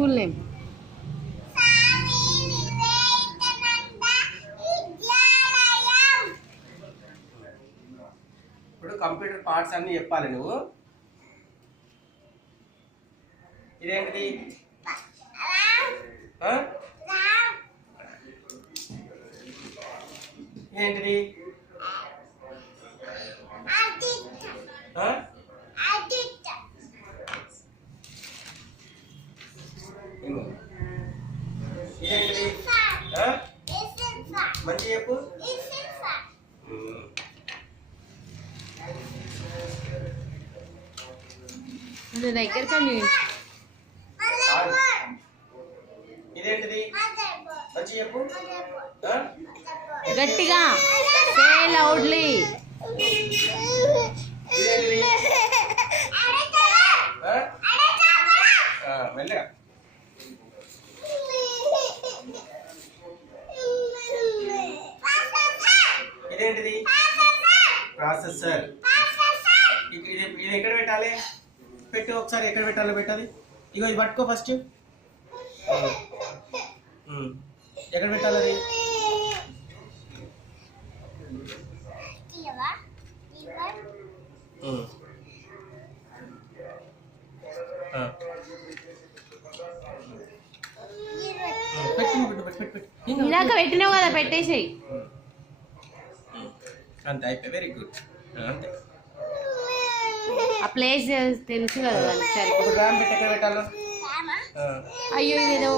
School name. ఇప్పుడు computer parts అన్ని చెప్పాలి నువ్వు. ఇదేంటిది? ఏంటిది? ఇదేంటిది? మంచి చెప్పు. దగ్గర ఇదేంటిది? మంచి చెప్పు. గట్టిగా సే లౌడ్లీ. ఇదేంటిది? మెల్లగా. ఇదేంటిది? ప్రాసెసర్. ఇది ఎక్కడ పెట్టాలి? పెట్టు ఒకసారి. ఎక్కడ పెట్టాలో పెట్టాలి. ఇగో ఇది పట్టుకో ఫస్ట్. ఎక్కడ పెట్టాలి అది? ఇందాక పెట్టినావు కదా, పెట్టేసేయి. అంతే, అయిపోయి. Very good. అంతే. ఆ ప్లేస్ తెలుసు కదా సరే. ఇప్పుడు ర్యామ్ పెట్టి ఎక్కడ పెట్టాలో? అయ్యో ఇదేదో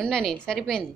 ఉండని సరిపోయింది.